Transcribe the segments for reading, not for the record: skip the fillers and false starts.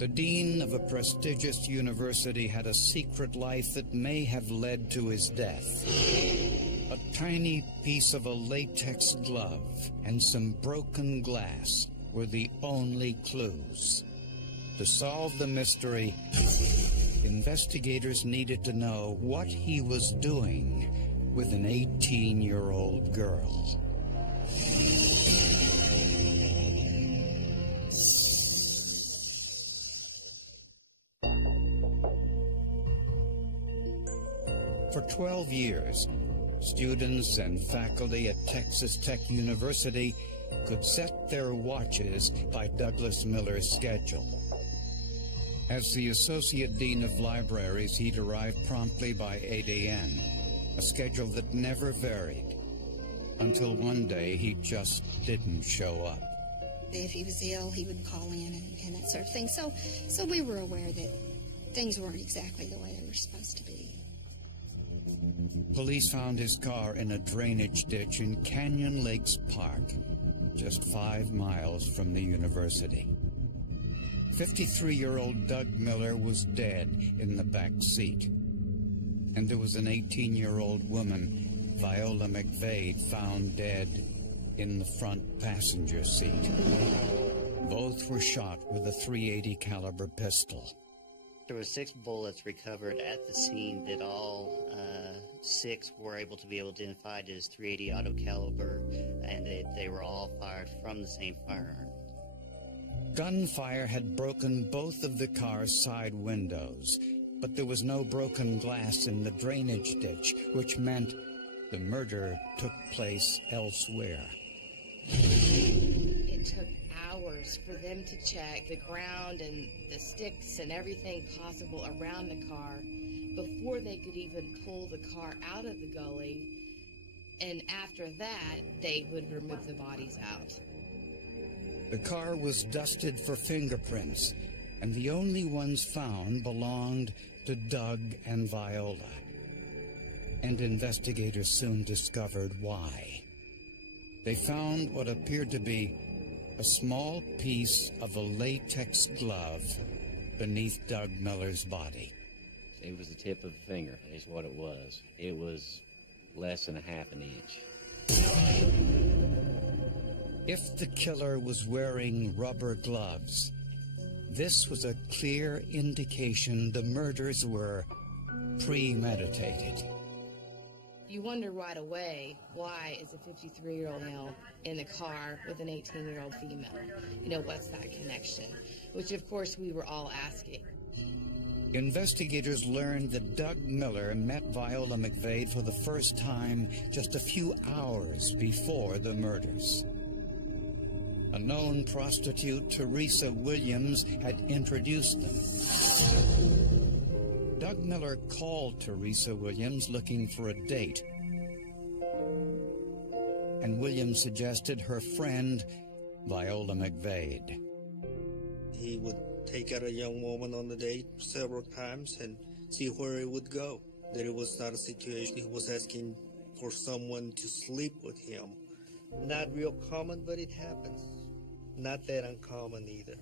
The dean of a prestigious university had a secret life that may have led to his death. A tiny piece of a latex glove and some broken glass were the only clues. To solve the mystery, investigators needed to know what he was doing with an 18-year-old girl. For 12 years, students and faculty at Texas Tech University could set their watches by Douglas Miller's schedule. As the Associate Dean of Libraries, he'd arrive promptly by 8 a.m., a schedule that never varied, until one day he just didn't show up. If he was ill, he would call in and that sort of thing. So we were aware that things weren't exactly the way they were supposed to be. Police found his car in a drainage ditch in Canyon Lakes Park, just 5 miles from the university. 53-year-old Doug Miller was dead in the back seat, and there was an 18-year-old woman, Viola McVade, found dead in the front passenger seat. Both were shot with a .380 caliber pistol. There were 6 bullets recovered at the scene that all 6 were able to be identified as .380 auto caliber, and they were all fired from the same firearm. Gunfire had broken both of the car's side windows, but there was no broken glass in the drainage ditch, which meant the murder took place elsewhere. It took hours for them to check the ground and the sticks and everything possible around the car before they could even pull the car out of the gully. And after that, they would remove the bodies out. The car was dusted for fingerprints, and the only ones found belonged to Doug and Viola. And investigators soon discovered why. They found what appeared to be a small piece of a latex glove beneath Doug Miller's body. It was the tip of a finger, is what it was. It was less than a half an inch. If the killer was wearing rubber gloves, this was a clear indication the murders were premeditated. You wonder right away, why is a 53-year-old male in the car with an 18-year-old female? You know, what's that connection? Which, of course, we were all asking. Investigators learned that Doug Miller met Viola McVade for the first time just a few hours before the murders. A known prostitute, Teresa Williams, had introduced them. Doug Miller called Teresa Williams looking for a date, and Williams suggested her friend, Viola McVade. He would take out a young woman on the date several times and see where it would go. That it was not a situation he was asking for someone to sleep with him. Not real common, but it happens. Not that uncommon either.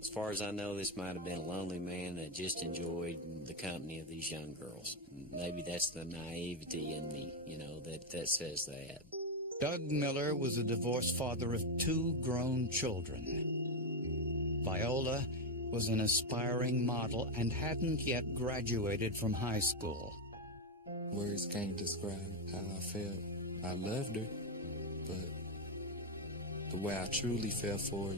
As far as I know, this might have been a lonely man that just enjoyed the company of these young girls. Maybe that's the naivety in me, you know, that says that. Doug Miller was a divorced father of 2 grown children. Viola was an aspiring model and hadn't yet graduated from high school. Words can't describe how I felt. I loved her, but the way I truly felt for her,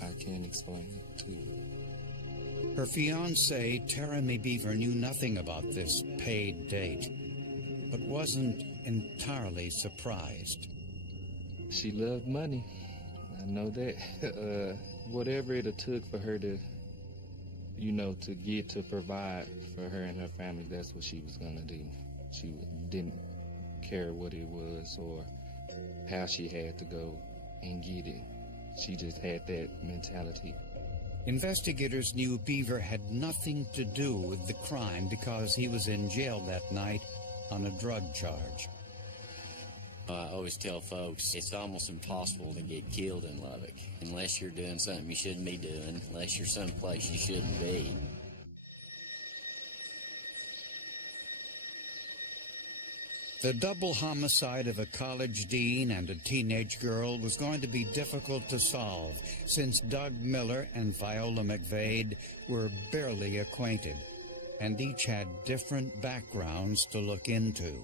I can't explain it to you. Her fiancé, Teremy Beaver, knew nothing about this paid date, but wasn't entirely surprised. She loved money. I know that. Whatever it took for her to, to get to provide for her and her family, that's what she was going to do. She didn't care what it was or how she had to go and get it. She just had that mentality. Investigators knew Beaver had nothing to do with the crime because he was in jail that night on a drug charge. I always tell folks it's almost impossible to get killed in Lubbock unless you're doing something you shouldn't be doing, unless you're someplace you shouldn't be. The double homicide of a college dean and a teenage girl was going to be difficult to solve since Doug Miller and Viola McVade were barely acquainted and each had different backgrounds to look into.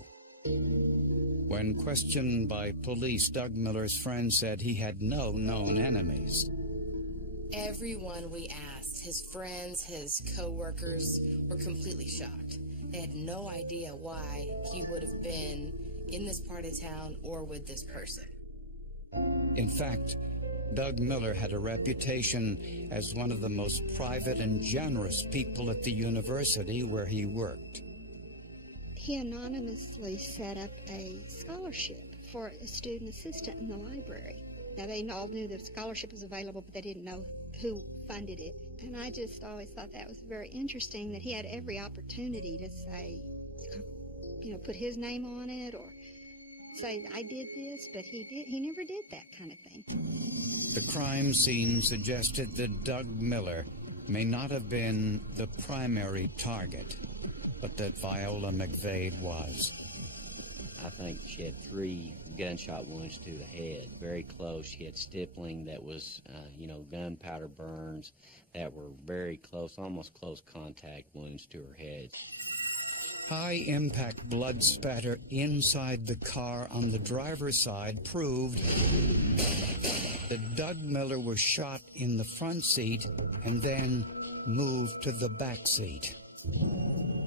When questioned by police, Doug Miller's friend said he had no known enemies. Everyone we asked, his friends, his co-workers, were completely shocked. They had no idea why he would have been in this part of town or with this person. In fact, Doug Miller had a reputation as one of the most private and generous people at the university where he worked. He anonymously set up a scholarship for a student assistant in the library. Now, they all knew the scholarship was available, but they didn't know who funded it. And I just always thought that was very interesting, that he had every opportunity to say, put his name on it or say, I did this, but he never did that kind of thing. The crime scene suggested that Doug Miller may not have been the primary target, but that Viola McVade was. I think she had 3 gunshot wounds to the head, very close. She had stippling that was, gunpowder burns that were very close, almost close contact wounds to her head. High-impact blood spatter inside the car on the driver's side proved that Doug Miller was shot in the front seat and then moved to the back seat.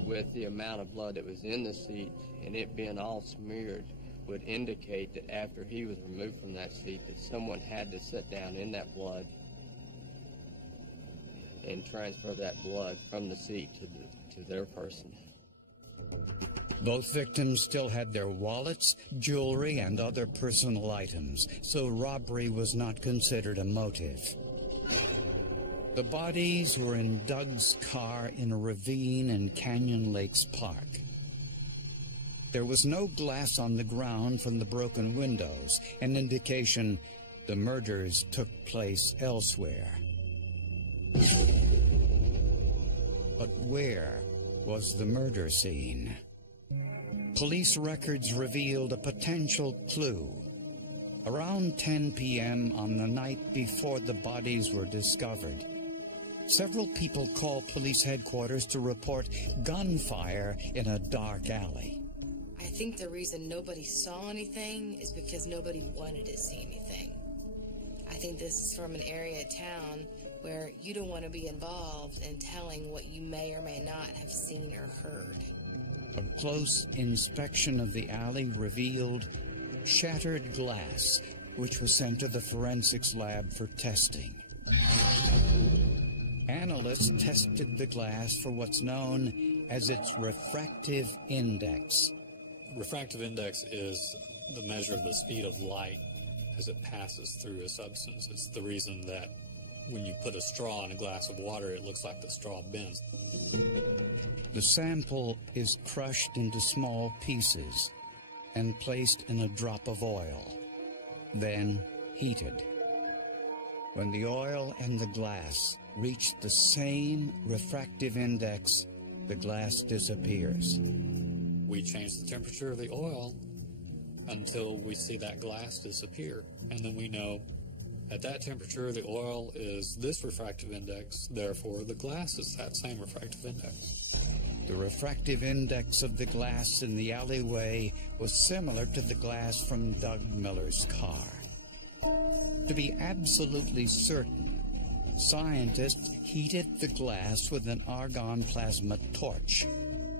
With the amount of blood that was in the seat and it being all smeared would indicate that after he was removed from that seat that someone had to sit down in that blood and transfer that blood from the seat to their person. Both victims still had their wallets, jewelry, and other personal items, so robbery was not considered a motive. The bodies were in Doug's car in a ravine in Canyon Lakes Park. There was no glass on the ground from the broken windows, an indication the murders took place elsewhere. But where was the murder scene? Police records revealed a potential clue. Around 10 p.m. on the night before the bodies were discovered, several people called police headquarters to report gunfire in a dark alley. I think the reason nobody saw anything is because nobody wanted to see anything. I think this is from an area of town where you don't want to be involved in telling what you may or may not have seen or heard. A close inspection of the alley revealed shattered glass, which was sent to the forensics lab for testing. Analysts tested the glass for what's known as its refractive index. Refractive index is the measure of the speed of light as it passes through a substance. It's the reason that when you put a straw in a glass of water, it looks like the straw bends. The sample is crushed into small pieces and placed in a drop of oil, then heated. When the oil and the glass reach the same refractive index, the glass disappears. We change the temperature of the oil until we see that glass disappear. And then we know at that temperature, the oil is this refractive index, therefore the glass is that same refractive index. The refractive index of the glass in the alleyway was similar to the glass from Doug Miller's car. To be absolutely certain, scientists heated the glass with an argon plasma torch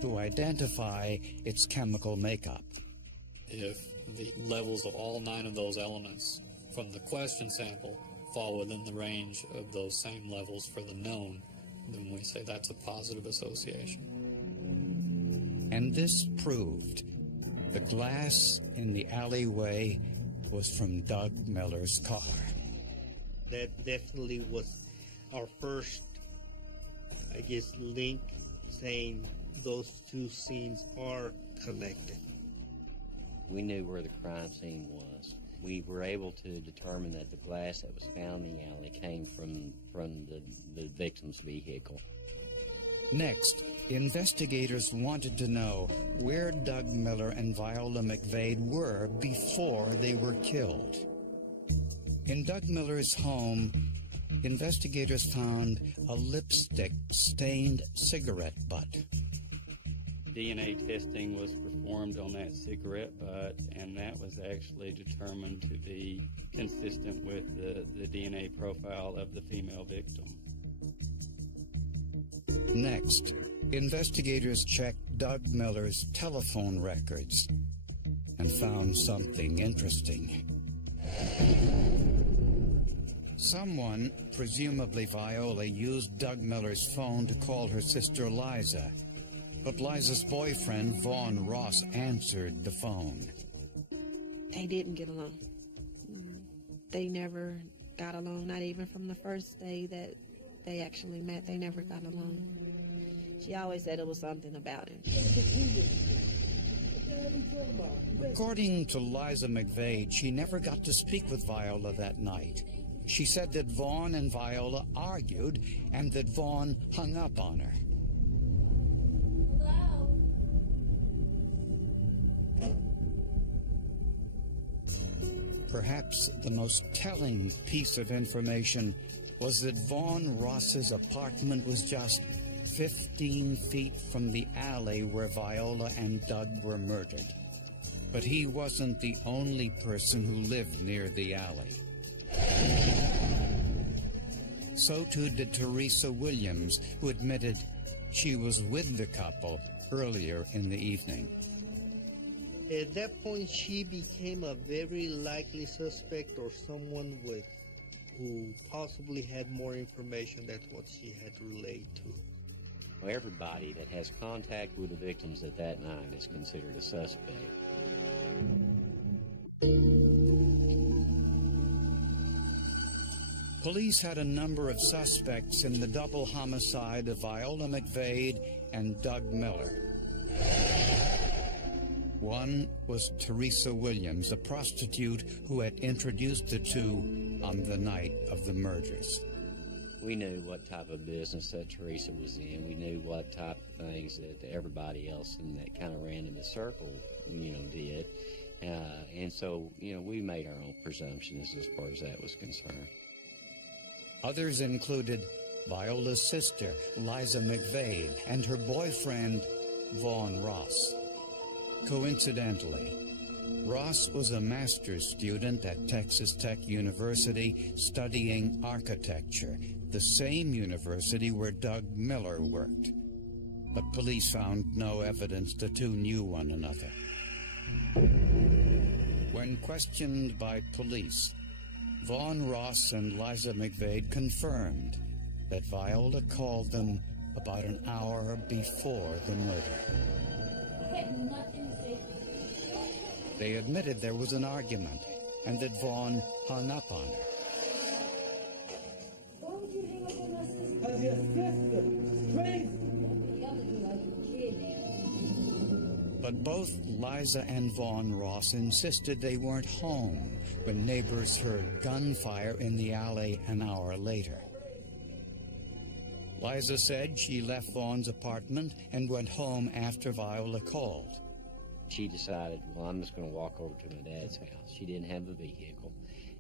to identify its chemical makeup. If the levels of all 9 of those elements from the question sample fall within the range of those same levels for the known, then we say that's a positive association. And this proved the glass in the alleyway was from Doug Miller's car. That definitely was our first, link saying those two scenes are connected. We knew where the crime scene was. We were able to determine that the glass that was found in the alley came from the victim's vehicle. Next, investigators wanted to know where Doug Miller and Viola McVade were before they were killed. In Doug Miller's home, investigators found a lipstick-stained cigarette butt. DNA testing was performed on that cigarette butt, and that was actually determined to be consistent with the DNA profile of the female victim. Next, investigators checked Doug Miller's telephone records and found something interesting. Someone, presumably Viola, used Doug Miller's phone to call her sister Liza. But Liza's boyfriend, Vaughn Ross, answered the phone. They didn't get along. They never got along, not even from the first day that they actually met. They never got along. She always said it was something about him. According to Liza McVade, she never got to speak with Viola that night. She said that Vaughn and Viola argued and that Vaughn hung up on her. Perhaps the most telling piece of information was that Vaughn Ross's apartment was just 15 feet from the alley where Viola and Doug were murdered. But he wasn't the only person who lived near the alley. So too did Teresa Williams, who admitted she was with the couple earlier in the evening. At that point, she became a very likely suspect, or someone who possibly had more information than what she had relayed to. Well, everybody that has contact with the victims at that night is considered a suspect. Police had a number of suspects in the double homicide of Viola McVade and Doug Miller. One was Teresa Williams, a prostitute who had introduced the two on the night of the murders. We knew what type of business that Teresa was in. We knew what type of things that everybody else in that kind of ran in the circle, did. And so, we made our own presumptions as far as that was concerned. Others included Viola's sister, Liza McVade, and her boyfriend, Vaughn Ross. Coincidentally, Ross was a master's student at Texas Tech University studying architecture, the same university where Doug Miller worked. But police found no evidence the two knew one another. When questioned by police, Vaughn Ross and Liza McVade confirmed that Viola called them about an hour before the murder. They admitted there was an argument and that Vaughn hung up on her. But both Liza and Vaughn Ross insisted they weren't home when neighbors heard gunfire in the alley an hour later. Liza said she left Vaughn's apartment and went home after Viola called. She decided, well, I'm just going to walk over to my dad's house. She didn't have a vehicle.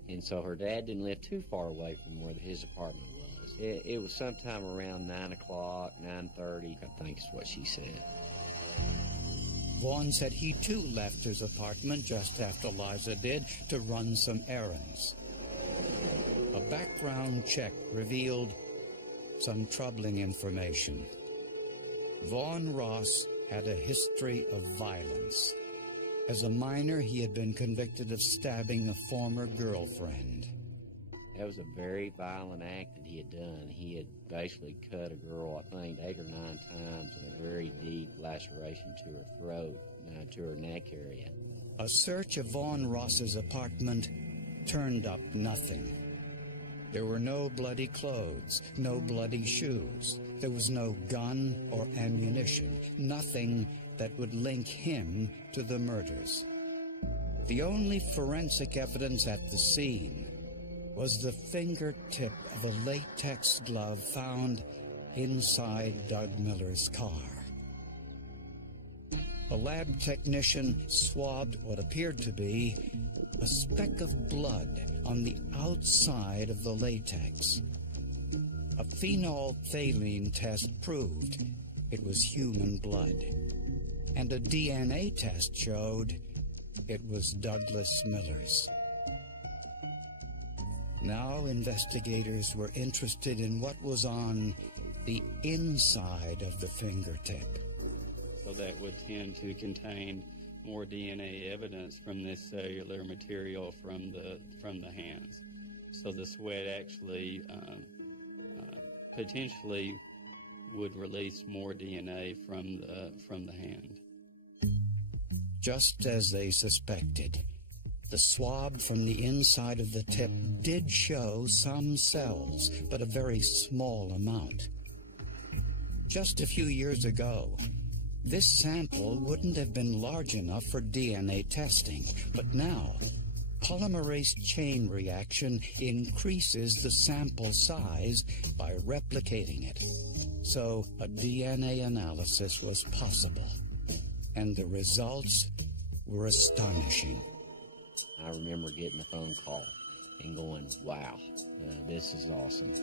And so her dad didn't live too far away from where his apartment was. It was sometime around 9 o'clock, 9:30, I think is what she said. Vaughn said he too left his apartment just after Liza did to run some errands. A background check revealed some troubling information. Vaughn Ross had a history of violence. As a minor, he had been convicted of stabbing a former girlfriend. That was a very violent act that he had done. He had basically cut a girl, I think, 8 or 9 times in a very deep laceration to her throat, to her neck area. A search of Vaughn Ross's apartment turned up nothing. There were no bloody clothes, no bloody shoes. There was no gun or ammunition, nothing that would link him to the murders. The only forensic evidence at the scene was the fingertip of a latex glove found inside Doug Miller's car. A lab technician swabbed what appeared to be a speck of blood on the outside of the latex. A phenolphthalein test proved it was human blood, and a DNA test showed it was Douglas Miller's. Now investigators were interested in what was on the inside of the fingertip. So that would tend to contain more DNA evidence from this cellular material from the hands. So the sweat actually potentially would release more DNA from the hand. Just as they suspected, the swab from the inside of the tip did show some cells, but a very small amount. Just a few years ago, this sample wouldn't have been large enough for DNA testing, but now polymerase chain reaction increases the sample size by replicating it. So a DNA analysis was possible, and the results were astonishing. I remember getting a phone call and going, wow, this is awesome.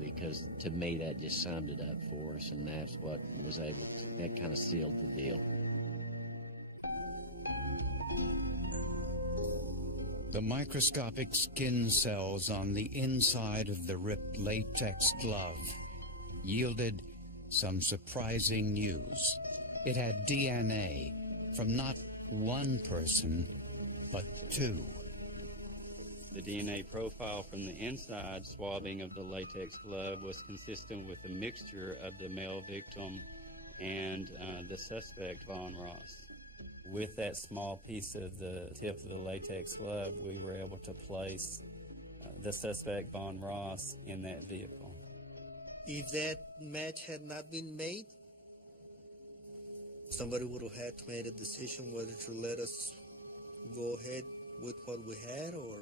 Because to me that just summed it up for us, and that's what was able to, that kind of sealed the deal. The microscopic skin cells on the inside of the ripped latex glove yielded some surprising news. It had DNA from not one person, but two. The DNA profile from the inside swabbing of the latex glove was consistent with a mixture of the male victim and the suspect, Vaughn Ross. With that small piece of the tip of the latex glove, we were able to place the suspect, Vaughn Ross, in that vehicle. If that match had not been made, somebody would have had to make a decision whether to let us go ahead with what we had or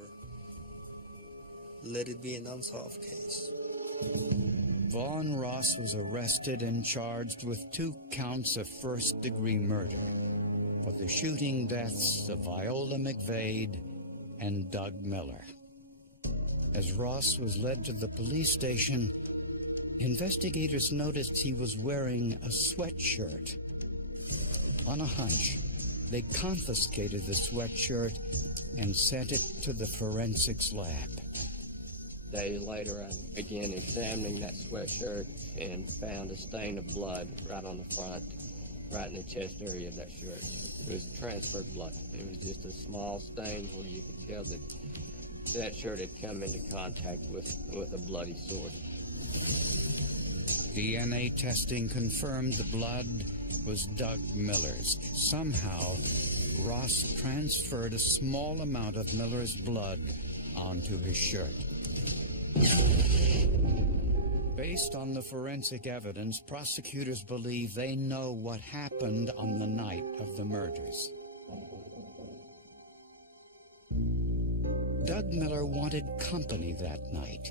let it be an unsolved case. Vaughn Ross was arrested and charged with 2 counts of first-degree murder for the shooting deaths of Viola McVade and Doug Miller. As Ross was led to the police station, investigators noticed he was wearing a sweatshirt. On a hunch, they confiscated the sweatshirt and sent it to the forensics lab. Days later, I began examining that sweatshirt and found a stain of blood right on the front, right in the chest area of that shirt. It was transferred blood. It was just a small stain where you could tell that that shirt had come into contact with a bloody sword. DNA testing confirmed the blood was Doug Miller's. Somehow, Ross transferred a small amount of Miller's blood onto his shirt. Based on the forensic evidence, prosecutors believe they know what happened on the night of the murders. Doug Miller wanted company that night,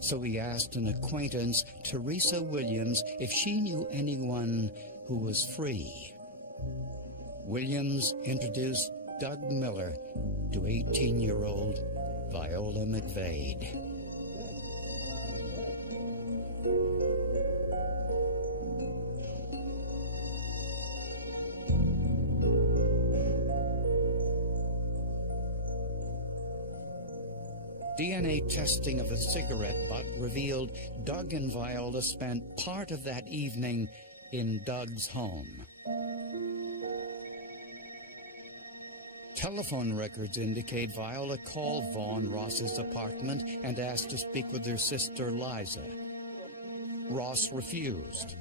so he asked an acquaintance, Teresa Williams, if she knew anyone who was free. Williams introduced Doug Miller to 18-year-old Viola McVade. DNA testing of a cigarette butt revealed Doug and Viola spent part of that evening in Doug's home. Telephone records indicate Viola called Vaughn Ross's apartment and asked to speak with her sister Liza. Ross refused.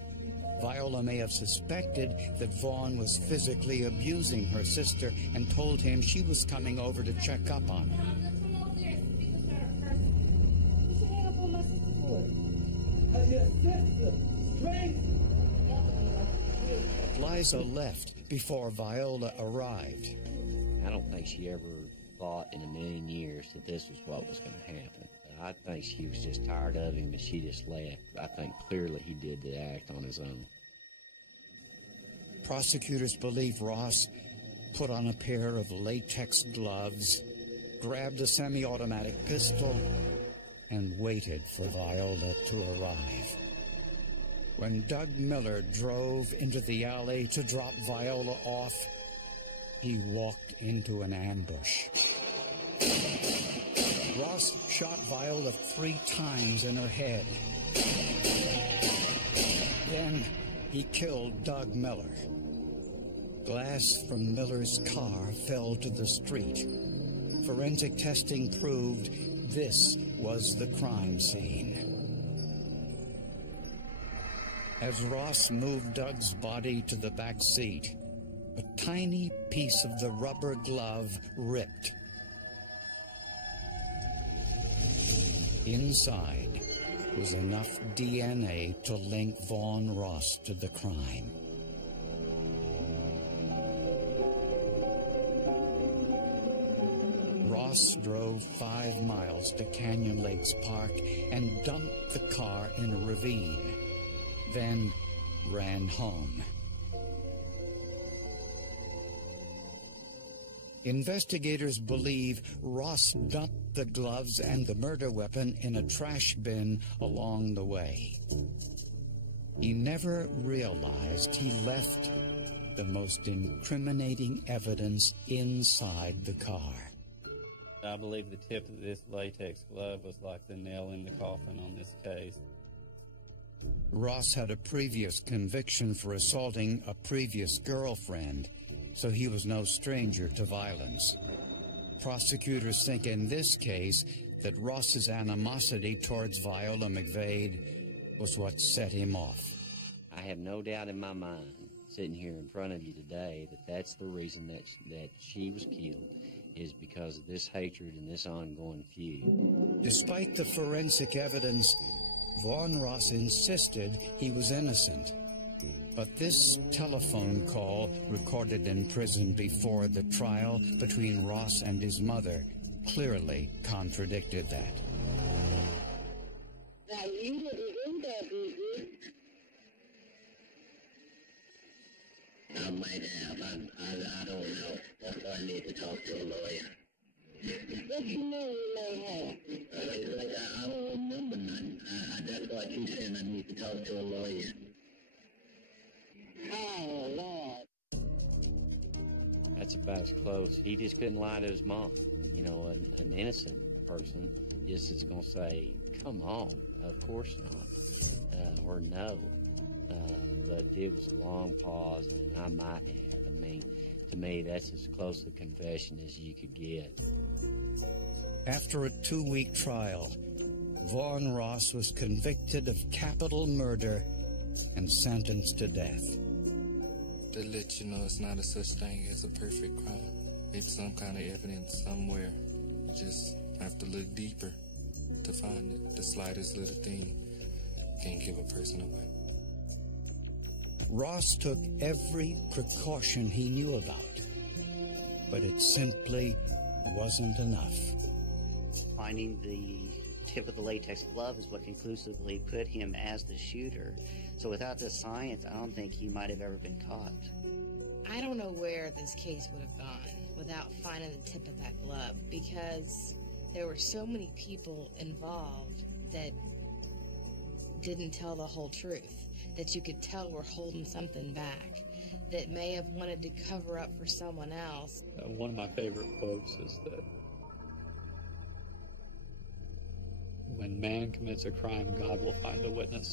Viola may have suspected that Vaughn was physically abusing her sister and told him she was coming over to check up on her. Liza left before Viola arrived. I don't think she ever thought in a million years that this was what was going to happen. I think she was just tired of him and she just left. I think clearly he did the act on his own. Prosecutors believe Ross put on a pair of latex gloves, grabbed a semi-automatic pistol, and waited for Viola to arrive. When Doug Miller drove into the alley to drop Viola off, he walked into an ambush. Ross shot Viola 3 times in her head. Then he killed Doug Miller. Glass from Miller's car fell to the street. Forensic testing proved this was the crime scene. As Ross moved Doug's body to the back seat, a tiny piece of the rubber glove ripped. Inside was enough DNA to link Vaughn Ross to the crime. Ross drove 5 miles to Canyon Lakes Park and dumped the car in a ravine, then ran home. Investigators believe Ross dumped the gloves and the murder weapon in a trash bin along the way. He never realized he left the most incriminating evidence inside the car. I believe the tip of this latex glove was like the nail in the coffin on this case. Ross had a previous conviction for assaulting a previous girlfriend, so he was no stranger to violence. Prosecutors think in this case that Ross's animosity towards Viola McVade was what set him off. I have no doubt in my mind, sitting here in front of you today, that that's the reason that she was killed, is because of this hatred and this ongoing feud. Despite the forensic evidence, Vaughn Ross insisted he was innocent. But this telephone call, recorded in prison before the trial between Ross and his mother, clearly contradicted that. Now, you didn't do that, did you? I might have. I don't know. That's why I need to talk to a lawyer. What you know you may have? It's like I don't remember nothing. That's why I keep saying I need to talk to a lawyer. Oh, Lord. That's about as close. He just couldn't lie to his mom. You know, an innocent person just is going to say, come on, of course not, or no. But it was a long pause, and I might have. I mean, to me, that's as close a confession as you could get. After a 2-week trial, Vaughn Ross was convicted of capital murder and sentenced to death. To let you know it's not a such thing as a perfect crime. It's some kind of evidence somewhere. You just have to look deeper to find it. The slightest little thing can give a person away. Ross took every precaution he knew about, but it simply wasn't enough. Finding the tip of the latex glove is what conclusively put him as the shooter. So without this science, I don't think he might have ever been caught. I don't know where this case would have gone without finding the tip of that glove, because there were so many people involved that didn't tell the whole truth, that you could tell were holding something back, that may have wanted to cover up for someone else. One of my favorite quotes is that when man commits a crime, God will find a witness.